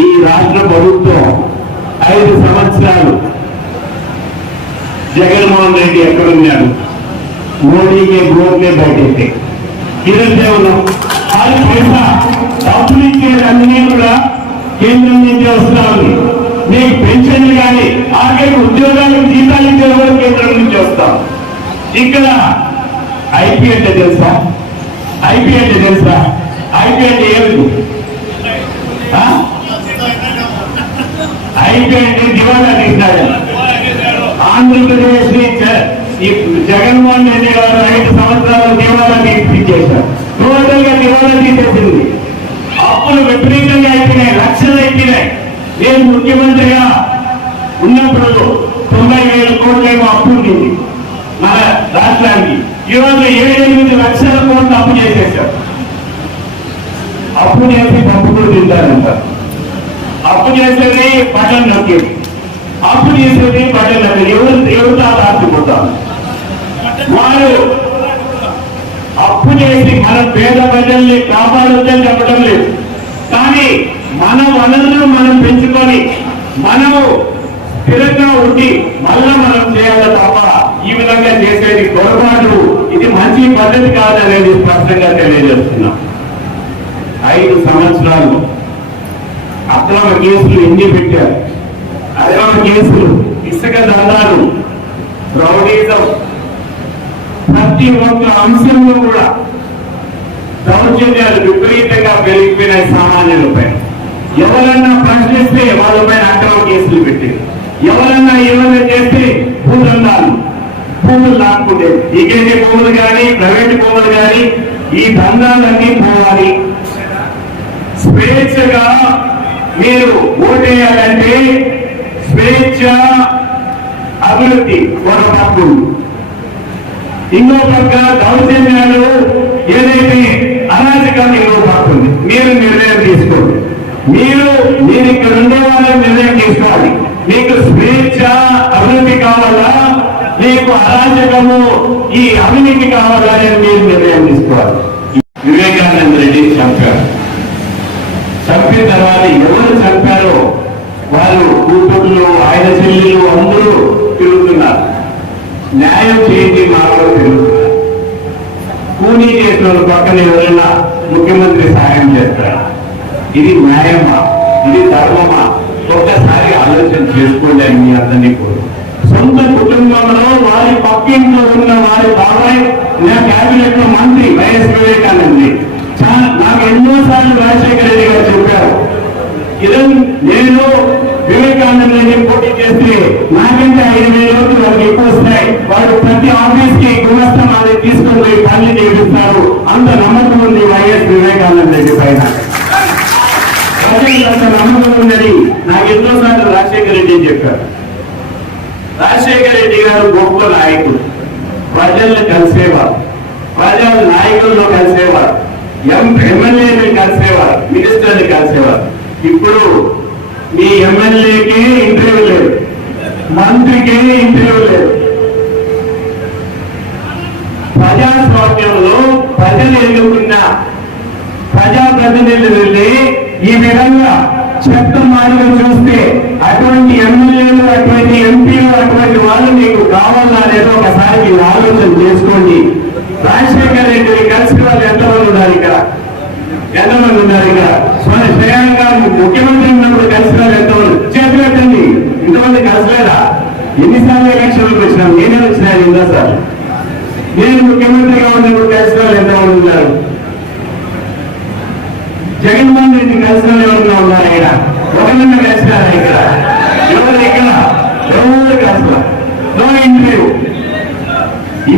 ఈ రాష్ట్ర ప్రభుత్వం 5 సంవత్సరాలు జగన్మోహన్ రెడ్డి ఎక్కడున్నాడు? మోడీకి గోర్లే బయటైతే నిరుద్యోగం పైసా డబ్బులు ఇచ్చేదన్నీ కూడా కేంద్రం నుంచి వస్తా ఉంది. మీకు పెన్షన్లు కానీ ఆఖరి ఉద్యోగాలకు జీతాలు ఇచ్చే కూడా కేంద్రం నుంచి వస్తాం. ఇక్కడ ఐపీ అంటే తెలుసా? ఐపీ అంటే తెలుసా? ఐపీ అంటే ఏమిటి? ఐపీ అంటే దివాలా తీసినాడు. ఆంధ్రప్రదేశ్ జగన్మోహన్ రెడ్డి గారు 5 సంవత్సరాలు దివాలా తీసిచ్చేశారు. టోటల్ గా దివాలా తీసేసింది. అప్పులు విపరీతంగా అయిపోయినాయి, లక్షలు అయిపోయినాయి. నేను ముఖ్యమంత్రిగా ఉన్నప్పుడు 90,000 కోట్లేమో అప్పు ఉంటుంది మన రాష్ట్రానికి. ఇవాళ 7-8 లక్షల కోట్లు అప్పు చేసేశారు. అప్పు చేసి పప్పులు తింటారంట. అప్పు చేసేది బటన్ నొక్కేది, అప్పు చేసేది బటన్ నొక్కేది. ఎవరు ఆర్థిపోతారు? వారు అప్పు చేసి మన పేద ప్రజల్ని కాపాడొద్దని చెప్పడం లేదు, కానీ మన వనరులను మనం పెంచుకొని మనము స్థిరంగా ఉండి మళ్ళా మనం చేయాలి తప్ప ఈ విధంగా చేసేది పొరపాటు. ఇది మంచి పద్ధతి కాదనేది స్పష్టంగా తెలియజేస్తున్నాం. 5 సంవత్సరాలు అక్రమ కేసులు ఎన్ని పెట్టారు? అక్రమ కేసులు, ఇసుక దందాలు, రౌడీజం, ప్రతి ఒక్క అంశంలో కూడా దౌర్జన్యాలు విపరీతంగా పెరిగిపోయినాయి సామాన్యులపై. ఎవరన్నా ప్రశ్నిస్తే వాళ్ళపైన అక్రమ కేసులు పెట్టి, ఎవరన్నా ఏమైనా చేస్తే భూదందాలు, భూములు లాక్కుంటే ఈకేజీ భూములు కానీ ప్రైవేట్ భూములు కానీ ఈ దందాలన్నీ పోవాలి. స్వేచ్ఛగా మీరు ఓటేయాలంటే స్వేచ్ఛ, అభివృద్ధి ఒక పక్కులు, ఇంకో పక్క దౌర్జన్యాలు, ఏదైతే అరాజకాలు ఇంకో పక్కుంది. మీరు నిర్ణయం తీసుకోండి. మీరు ఇక్కడ ఉండే వాళ్ళని నిర్ణయం తీసుకోవాలి. మీకు స్వేచ్ఛ, అభివృద్ధి కావాలా, మీకు అరాజకము, ఈ అవినీతి కావాలా అని మీరు నిర్ణయం తీసుకోవాలి. వివేకానంద రెడ్డి చంపారు. చంపిన తర్వాత ఎవరు చంపారో వాళ్ళు కూతుళ్ళు, ఆయన చెల్లెలు అందరూ తిరుగుతున్నారు. న్యాయం చేసి మాకు తిరుగుతున్నారు. కూలీ చేసిన పక్కన ఎవరైనా ముఖ్యమంత్రి సహాయం చేస్తారు. ఇది న్యాయమా? ఇది ధర్మమా? ఒక్కసారి ఆలోచన చేసుకోండి అని మీ అందరినీ కోరు. సొంత కుటుంబంలో వారి పక్కింట్లో ఉన్న వారి బాబాయ్ నా క్యాబినెట్ లో మంత్రి వైఎస్ వివేకానంద నాకు ఎన్నోసార్లు రాజశేఖర రెడ్డి గారు చెప్పారు, నేను వివేకానంద రెడ్డి పోటీ చేస్తే నాకంటే 5,000 ఓట్లు వాళ్ళకి ఎక్కువ వస్తాయి. వాడు ప్రతి ఆఫీస్ కి గుమస్తం అది తీసుకొని పోయి పనులు చేపిస్తారు. అంత నమ్మకం ఉంది వైఎస్ వివేకానంద రెడ్డి పైన. అంత నమ్మకం ఉన్నది నాకు ఎన్నోసార్లు రాజశేఖర రెడ్డి అని చెప్పారు. రాజశేఖర రెడ్డి గారు గొప్ప నాయకుడు, ప్రజలను కలిసేవారు, ప్రజల నాయకులను కలిసేవారు, ఎమ్మెల్యేని కలిసేవారు, మినిస్టర్ని కలిసేవారు. ఇప్పుడు మీ ఎమ్మెల్యేకి ఇంటర్వ్యూ లేదు, మంత్రికి ఇంటర్వ్యూ లేదు. ప్రజాస్వామ్యంలో ప్రజలు ఎన్నుకున్న ప్రజాప్రతినిధుల్ని ఈ విధంగా చెత్త మాటలు చూస్తే అటువంటి ఎమ్మెల్యేలు, అటువంటి ఎంపీలు, అటువంటి వాళ్ళు మీకు కావాలా లేదో ఒకసారి మీరు ఆలోచన చేసుకోండి. రాజశేఖర రెడ్డిని కలిసి వాళ్ళు ఎంతమంది ఉన్నారు ఇక్కడ? ఎంతమంది ఉన్నారు ఇక్కడ? స్వయంగా ముఖ్యమంత్రి ఉన్నప్పుడు కలిసి వాళ్ళు ఎంతమంది? చేతి పెట్టండి. ఇంతమంది కలిసిలేదా? ఎన్నిసార్లు ఎలక్షన్లకు వచ్చినాం? నేనే వచ్చినా ఎన్నోసార్లు. నేను ముఖ్యమంత్రిగా ఉన్నప్పుడు కలిసి వాళ్ళు ఎంతమంది ఉన్నారు? జగన్మోహన్ రెడ్డి కలిసిన ఎవరుగా ఉన్నారు? ఇక్కడ ఒకరిని కలిసినారా? ఇక్కడ ఎవరు? ఇక్కడ ఎవరు కలిసిన? No interview.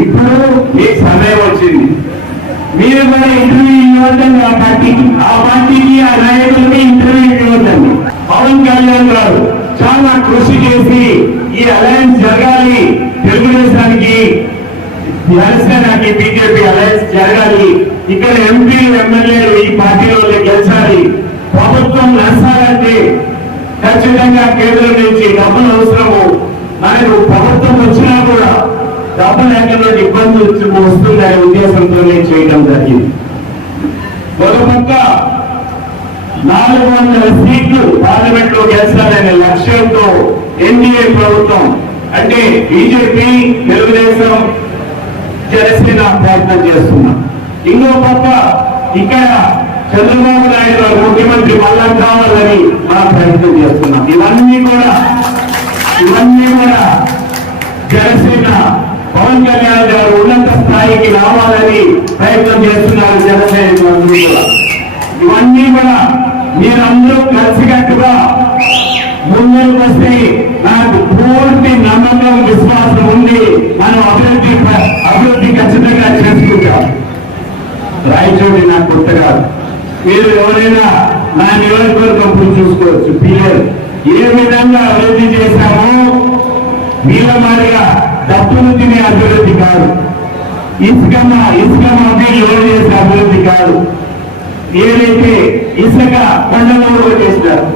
ఇప్పుడు మీకు సమయం వచ్చింది, మీరు కూడా ఇంటర్వ్యూ ఇవ్వద్దండి. ఆ పార్టీకి ఆ నాయకులకి ఇంటర్వ్యూ ఇవ్వద్దండి. పవన్ కళ్యాణ్ గారు చాలా కృషి చేసి ఈ అలయన్స్ జరగాలి, తెలుగుదేశానికి జనసేనకి బీజేపీ అలయన్స్ జరగాలి, ఇక్కడ ఎంపీలు ఎమ్మెల్యేలు ఈ పార్టీలో గెలిచాలి, ప్రభుత్వం నడచాలంటే ఖచ్చితంగా కేంద్రం నుంచి డబ్బులు అవసరము. మనకు ప్రభుత్వం వచ్చినా కూడా డబ్బు లేకుండా ఇబ్బంది వస్తుందనే ఉద్దేశంతో చేయడం జరిగింది. ఒక పక్క 400 సీట్లు పార్లమెంట్ లో గెలిచాలనే లక్ష్యంతో ఎన్డీఏ ప్రభుత్వం అంటే బీజేపీ, తెలుగుదేశం, జనసేన ప్రయత్నం చేస్తున్నాం. ఇంకో పక్క ఇక్కడ చంద్రబాబు నాయుడు గారు ముఖ్యమంత్రి మళ్ళా కావాలని మనం ప్రయత్నం చేస్తున్నాం. ఇవన్నీ కూడా జనసేన పవన్ కళ్యాణ్ గారు ఉన్నత స్థాయికి రావాలని ప్రయత్నం చేస్తున్నారు జనసేన కూడా. ఇవన్నీ కూడా మీరందరూ కలిసికట్టుగా ముందుకు వస్తే నాకు పూర్తి నమ్మకం, విశ్వాసం ఉంది. మనం అభివృద్ధి ఖచ్చితంగా చేసుకుంటాం. రాయచోటి నాకు కొత్త కాదు. మీరు ఎవరైనా నా నియోజకవర్గం చూసుకోవచ్చు. పిల్లలు ఏ విధంగా అభివృద్ధి చేశామో నీలమారిగా డబ్బులు తినే అభివృద్ధి కాదు, ఇసుక మధ్య లోడ్ చేసే అభివృద్ధి కాదు. ఏదైతే ఇసుక కొండలో చేస్తారు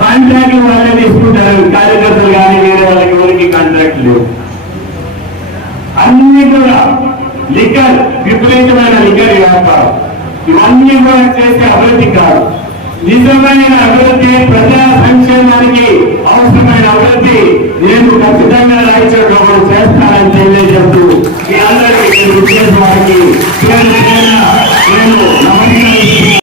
కాంట్రాక్ట్ వాళ్ళే తీసుకుంటారు, కార్యకర్తలు కానీ వేరే వాళ్ళకి ఎవరికి కాంట్రాక్ట్ లేవు. అన్ని కూడా లిక్కర్, విపరీతమైన లిక్కర్ వ్యాపారం, ఇవన్నీ కూడా చేసే అభివృద్ధి కాదు. నిజమైన అభివృద్ధి, ప్రజా సంక్షేమానికి అవసరమైన అభివృద్ధి నేను ఖచ్చితంగా రాయచోట